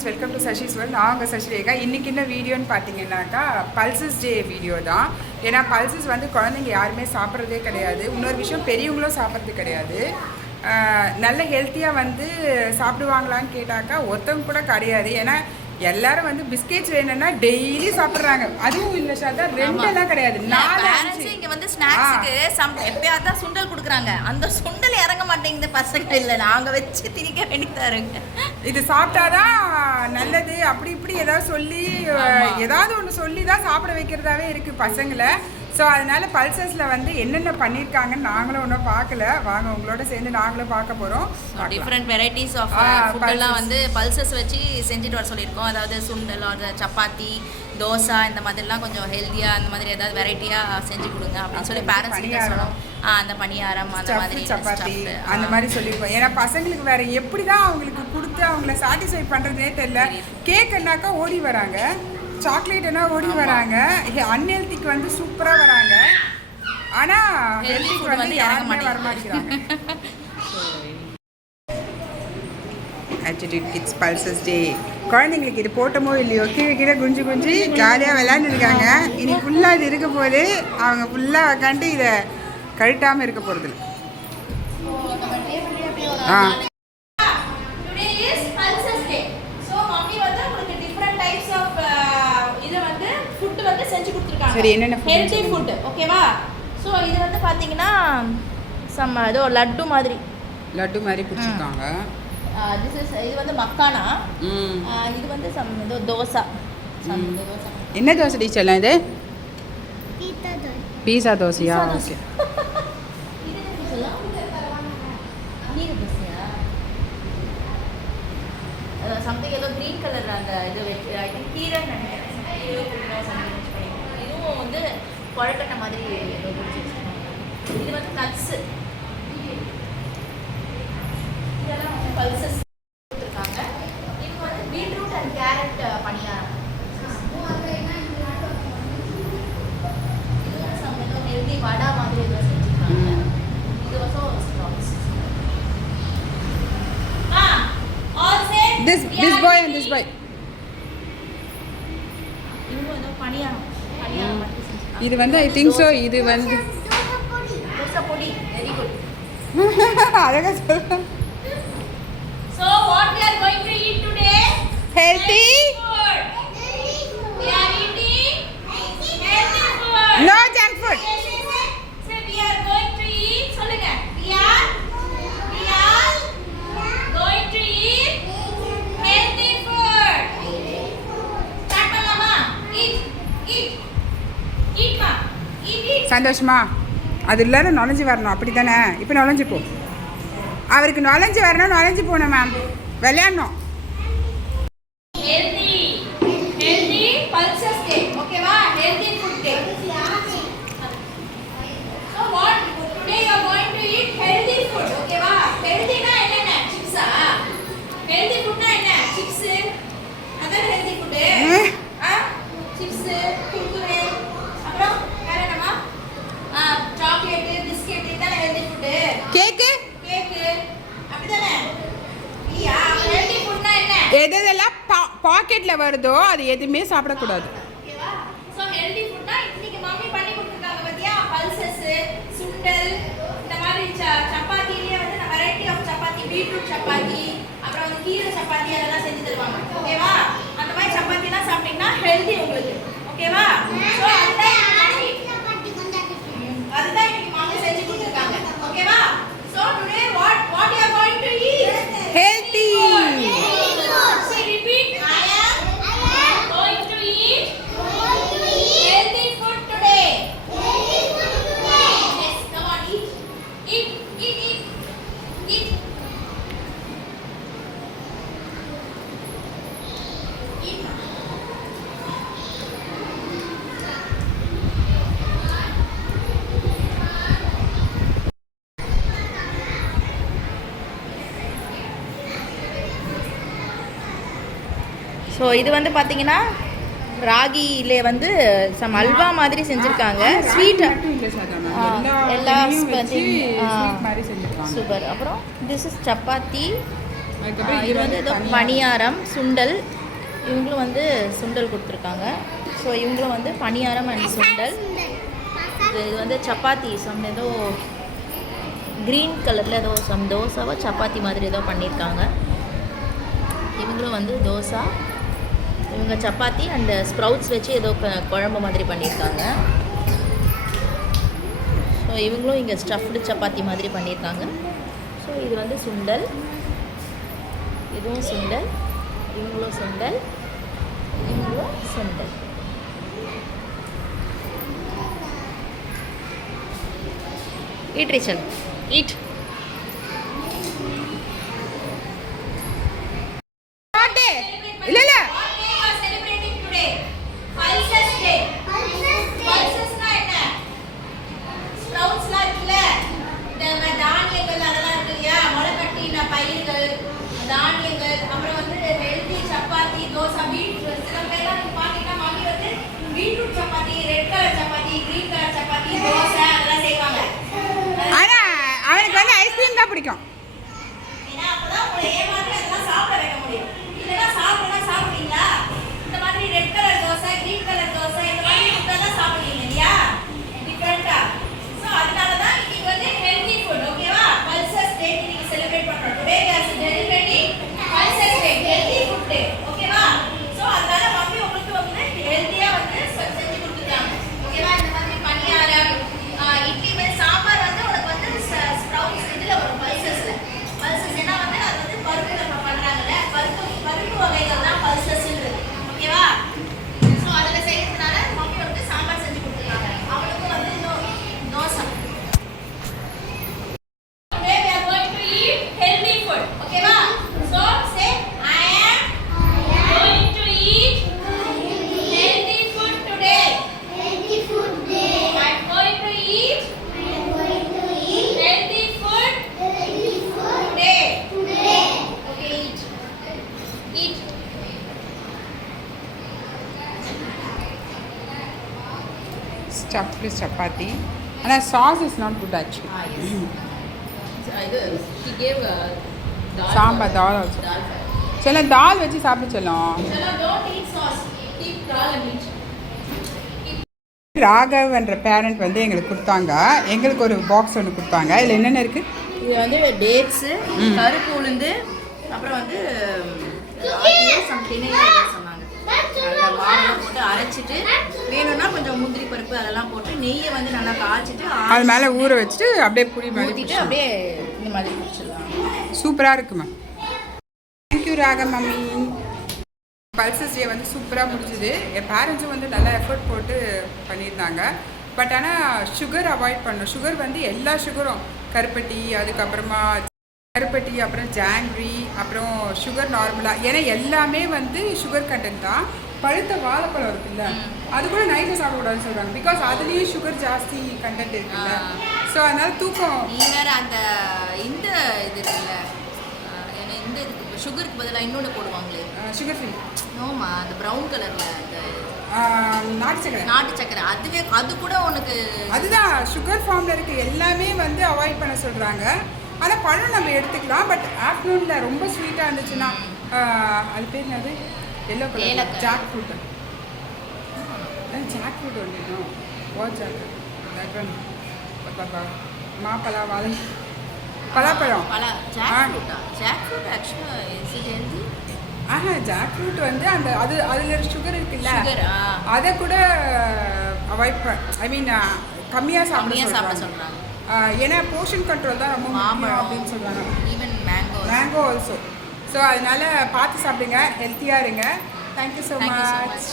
Friends, welcome to Sashi's world. நான் உங்கள் சஷி ரேகா. இன்றைக்கி என்ன வீடியோன்னு பார்த்தீங்கன்னாக்கா பல்சஸ் டே வீடியோ தான். ஏன்னா பல்சஸ் வந்து குழந்தைங்க யாருமே சாப்பிட்றதே கிடையாது. இன்னொரு விஷயம், பெரியவங்களும் சாப்பிட்றது கிடையாது. நல்ல ஹெல்த்தியாக வந்து சாப்பிடுவாங்களான்னு கேட்டாக்கா ஒருத்தவங்க கூட கிடையாது. ஏன்னா எல்லாரும் வந்து பிஸ்கெட்ஸ் வேணும்னா டெய்லி சாப்பிட்றாங்க. அதுவும் இல்லை சாதா ரெண்டெல்லாம் கிடையாது. இங்க வந்து ஸ்நாக்ஸுக்கு எப்பயாவது தான் சுண்டல் கொடுக்குறாங்க. அந்த சுண்டல் இறங்க மாட்டேங்குது பசங்க. இல்லை நாங்கள் வச்சு திணிக்க வேண்டியதா இருக்கு. இது சாப்பிட்டாதான் நல்லது அப்படி இப்படி ஏதாவது சொல்லி ஏதாவது ஒன்று சொல்லி தான் சாப்பிட வைக்கிறதாவே இருக்குது பசங்களை. ஸோ அதனால பல்சஸில் வந்து என்னென்ன பண்ணியிருக்காங்கன்னு நாங்களும் ஒன்றும் பார்க்கல. வாங்க உங்களோட சேர்ந்து நாங்களும் பார்க்க போகிறோம். டிஃப்ரெண்ட் வெரைட்டிஸ் ஆஃப் ஃபுட்டெல்லாம் வந்து பல்சஸ் வச்சு செஞ்சுட்டு வர சொல்லியிருக்கோம். அதாவது சுண்டல், சப்பாத்தி, தோசை இந்த மாதிரிலாம் கொஞ்சம் ஹெல்த்தியாக அந்த மாதிரி ஏதாவது வெரைட்டியாக செஞ்சு கொடுங்க அப்படின்னு சொல்லி பேரண்ட்ஸ் சொல்லணும். அந்த பணியாரம் அந்த மாதிரி சப்பாத்தி அந்த மாதிரி சொல்லியிருக்கோம். ஏன்னா பசங்களுக்கு வேறு எப்படி தான் அவங்களுக்கு கொடுத்து அவங்கள சாட்டிஸ்ஃபை பண்ணுறதுனே தெரியல. கேக்குன்னாக்கா ஓடி வராங்க, சாக்லேட்னா ஓடி வராங்க. அன்ஹெல்த்திக்கு வந்து சூப்பராக வராங்க. ஆனால் ஹெல்த்திக்கு வந்து யாருமே வரமாட்டேங்கிறாங்க. ஆட்டிடியூட் கிட்ஸ் பல்சஸ் டே. குழந்தைங்களுக்கு இது போட்டமோ இல்லையோ கீழே கீழே குஞ்சு குஞ்சு ஜாலியாக விளையாண்டுருக்காங்க. இனி ஃபுல்லாக இது இருக்க போது அவங்க ஃபுல்லாக உக்காண்டு இதை கழட்டாமல் இருக்க போகிறது. சரி, என்னென்ன ஹெல்தி ஃபுட் ஓகேவா? ஸோ இது வந்து பார்த்தீங்கன்னா ஏதோ லட்டு மாதிரி பிடிச்சிருக்காங்க. இது வந்து மக்கானா. இது வந்து ஏதோ தோசை. என்ன தோசை டீச்சர்லாம் இது? பீஸா தோசையா? ஓகே. சம்திங் ஏதோ க்ரீன் கலர் அந்த இது ஐ திங்க் கீரை நினைக்கிறேன். இதுவும் வந்து குழக்கட்டை மாதிரி ஏதோ பிடிச்சி வச்சுருக்காங்க. இது வந்து நட்ஸு. இதெல்லாம் வந்து பல்சஸ் கொடுத்துருக்காங்க. இப்போ வந்து பீட்ரூட் அண்ட் கேரட் பணியாரம். இது வந்து சம் ஏதோ ஹெல்தி வடா மாதிரி ஏதோ செஞ்சுருக்காங்க. இது வந்து stocks. This boy and this boy. இது வந்து ஐ திங்க் ஸோ இது வந்து வெரி குட். அழகா சொல்றேன். So what we are going to eat today? Healthy food. We are eating healthy food. No junk food. So we are going to eat சொல்லுங்க. We are going to eat healthy food. Start பண்ணலாமா? Eat. சந்தோஷமா? அது இல்லாத நுழைஞ்சு வரணும், அப்படி தானே? இப்போ நுழைஞ்சு போ. அவருக்கு நுழைஞ்சு வரணும், நுழைஞ்சு போகணும் மேம். விளையாடணும். ஹெல்தி பல்சஸ் டே ஓகேவா? Healthy food day. So what today you are going to eat healthy food ஓகேவா? ஹெல்தினா என்னென்ன? சிப்ஸா? ஹெல்தி ஃபுட்னா என்ன? சிப்ஸ் அதான் ஹெல்தி ஃபுட். சிப்ஸ், குர்குரே, அப்புறம் வேற என்னமா? சாக்லேட், பிஸ்கட் இதெல்லாம் ஹெல்தி ஃபுட். கேக் அப்படிதானே? இல்லையா? ஹெல்தி ஃபுட்னா என்ன? எதெல்லாம் பாக்கெட்ல வருதோ அது எதுவுமே சாப்பிடக்கூடாது. ஓகேவா? சோ ஹெல்தி ஃபுட்னா இன்னைக்கு மம்மி பண்ணி கொடுத்திருக்காங்க பாத்தியா? பல்சஸ், சுண்டல், இந்த மாதிரி சப்பாத்திலேயே வந்து variety of chapati, beetroot chapati, அப்புறம் வந்து கீரை சப்பாத்தி அதெல்லாம் செஞ்சு தருவாங்க. ஓகேவா? அந்த மாதிரி சப்பாத்திலாம் சாப்பிட்டீங்கன்னா ஹெல்தி உங்களுக்கு. ஓகேவா? சோ அதுதான் இன்னைக்கு மம்மி செஞ்சு கொடுத்திருக்காங்க. ஓகேவா? So today what you are going to eat? Healthy. Say repeat. I am going to eat healthy food today. Yes, come on, eat. So இது வந்து பார்த்தீங்கன்னா ராகியிலே வந்து சம் அல்வா மாதிரி செஞ்சுருக்காங்க. ஸ்வீட் எல்லா மாதிரி செஞ்சுருக்காங்க. சூப்பர். அப்புறம் திஸ் இஸ் சப்பாத்தி அதுக்கப்புறம் இது வந்து ஏதோ பணியாரம் சுண்டல். இவங்களும் வந்து சுண்டல் கொடுத்துருக்காங்க. ஸோ இவங்களும் வந்து பணியாரம் அண்ட் சுண்டல். இது வந்து சப்பாத்தி சம் ஏதோ க்ரீன் கலரில் ஏதோ சம் தோசாவோ சப்பாத்தி மாதிரி ஏதோ பண்ணியிருக்காங்க. இவங்களும் வந்து தோசை, இவங்க சப்பாத்தி அண்டு ஸ்ப்ரவுட்ஸ் வச்சு ஏதோ குழம்பு மாதிரி பண்ணியிருக்காங்க. ஸோ இவங்களும் இங்கே ஸ்டஃப்டு சப்பாத்தி மாதிரி பண்ணியிருக்காங்க. ஸோ இது வந்து சுண்டல், இதுவும் சுண்டல், இவங்களும் சுண்டல், இவங்களும் சுண்டல். Eat ரிச்சல் eat. இல்ல இல்ல தானியங்கள், அப்புறம் வந்து ஹெல்தி சப்பாத்தி, தோசை, பீட்ரூட். சில பேர்லாம் நீங்க பாத்தீங்கன்னா மம்மி வந்து beetroot chapati, red colour chapati, green colour chapati, dosa அதெல்லாம் செய்வாங்க. ஆனா அவனுக்கு வந்து ஐஸ்கிரீம் தான் பிடிக்கும். ஏன்னா அப்பதான் உங்களை ஏமாத்தி அதெல்லாம் சாப்பிட வைக்க முடியும். இல்லைன்னா சாப்பிடுவீங்களா? இந்த மாதிரி red colour dosa, green colour dosa இந்த மாதிரி தான் சாப்பிடுவீங்க இல்லையா? டிஃப்ரெண்டா. ஸோ அதனால தான் இன்னைக்கு வந்து ஹெல்தி ஃபுட். ஓகேவா? பல்சஸ் டே இன்னைக்கு செலிப்ரேட் பண்றோம். Today we are celebrating pulses day, healthy food day. ஓகேவா? ஸோ அதனால மம்மி உங்களுக்கு வந்து ஹெல்தியா வந்து செஞ்சு கொடுத்துருக்காங்க. ஓகேவா? இந்த மாதிரி பணியாரம், இட்லி வந்து சாம்பார் வந்து உனக்கு வந்து ஸ்ப்ரவுட்ஸ் இதுல வரும் பல்சஸ்ல. பல்சஸ் ஏன்னா வந்து அது வந்து பருப்புல பண்றாங்கல்ல, பருப்பு வகைகள் தான் பல்சஸ்ன்றது. ஓகேவா? ஸோ அதில் செய்யறதுனால மம்மி வந்து சாம்பார் செஞ்சு கொடுத்துருக்காங்க. அவளுக்கும் வந்து dosa. Today we are going to eat healthy food. ஓகேவா? So say I am going to eat healthy food today. Healthy food day. I am going to eat I am going to eat healthy food healthy food today. today. Okay, eat. Eat. Stuffed chapati. ஆனால் sauce is not good actually. She gave sambar dal also. சில தால் வச்சு சாப்பிட சொல்லும். Chala, don't eat sauce. Keep dal and eat. Raghav என்ற parent வந்து எங்களுக்கு கொடுத்தாங்க. எங்களுக்கு ஒரு பாக்ஸ் ஒன்று கொடுத்தாங்க. இதில் என்னென்ன இருக்குது? இது வந்து டேட்ஸு, கருப்பு உளுந்து, அப்புறம் வந்து சம்திங் சொன்னாங்க. அதில் மாவு போட்டு அரைச்சிட்டு வேணும்னா கொஞ்சம் முந்திரி பருப்பு அதெல்லாம் போட்டு நெய்யை வந்து நல்லா காய்ச்சிட்டு அது மேலே ஊற வச்சுட்டு அப்படியே புளி மாதிரி ஊற்றிட்டு அப்படியே இந்த மாதிரி குடிச்சிடலாம். சூப்பராக இருக்குமா. Thank you Raghav mummy. பல்சஸ் டே வந்து சூப்பராக முடிஞ்சுது. என் பேரண்ட்ஸும் வந்து நல்லா எஃபர்ட் போட்டு பண்ணியிருந்தாங்க. பட் ஆனால் சுகர் அவாய்ட் பண்ணணும். சுகர் வந்து எல்லா சுகரும் கருப்பட்டி, அதுக்கப்புறமா கருப்பட்டி, அப்புறம் ஜாங்க்ரி, அப்புறம் சுகர் நார்மலாக, ஏன்னா எல்லாமே வந்து சுகர் கண்டென்ட் தான். பழுத்த வாழைப்பழம் இருக்குல்ல, அது கூட நைட்டில் சாப்பிடக்கூடாதுன்னு சொல்கிறாங்க. பிகாஸ் அதுலேயும் சுகர் ஜாஸ்தி கண்டென்ட் இருக்குல்ல. ஸோ அதனால தூக்கம். நீ வேற அந்த இந்த இது இருக்குல்ல, ஏன்னா இந்த இதுக்கு சுகருக்கு பதிலாக இன்னொன்று போடுவாங்களே, சுகர் ஃப்ரீ. நோமா அந்த ப்ரௌன் கலரில் அந்த நாட்டு சக்கரை. நாட்டு சக்கரை அதுவே அது கூட உனக்கு அதுதான் சுகர் ஃபார்மில் இருக்க எல்லாமே வந்து அவாய்ட் பண்ண சொல்கிறாங்க. ஆனால் பழம் நம்ம எடுத்துக்கலாம். பட் ஆஃப்டர்நூனில் ரொம்ப ஸ்வீட்டாக இருந்துச்சுன்னா அது பேர் என்னது, yellow colour jackfruit. Jackfruit ஒன்று வாட் ஜாக் தட் ஒன் மாப்பழம், வாழை, பலாப்பழம். ஜாக் ஃப்ரூட் ஆக்சுவலாக is it healthy? Jackfruit வந்து அந்த அது அதில் சுகர் இருக்குல்ல, சுகர் அதை கூட அவாய்ட் ஐ மீன் கம்மியாக சாப்பிட சொல்கிறாங்க. ஏன்னா போர்ஷன் கண்ட்ரோல் தான் ரொம்ப முக்கியம் அப்படின்னு சொல்கிறாங்க. Even mango also. ஸோ அதனால் பார்த்து சாப்பிடுங்க, ஹெல்த்தியாக இருங்க. Thank you so much.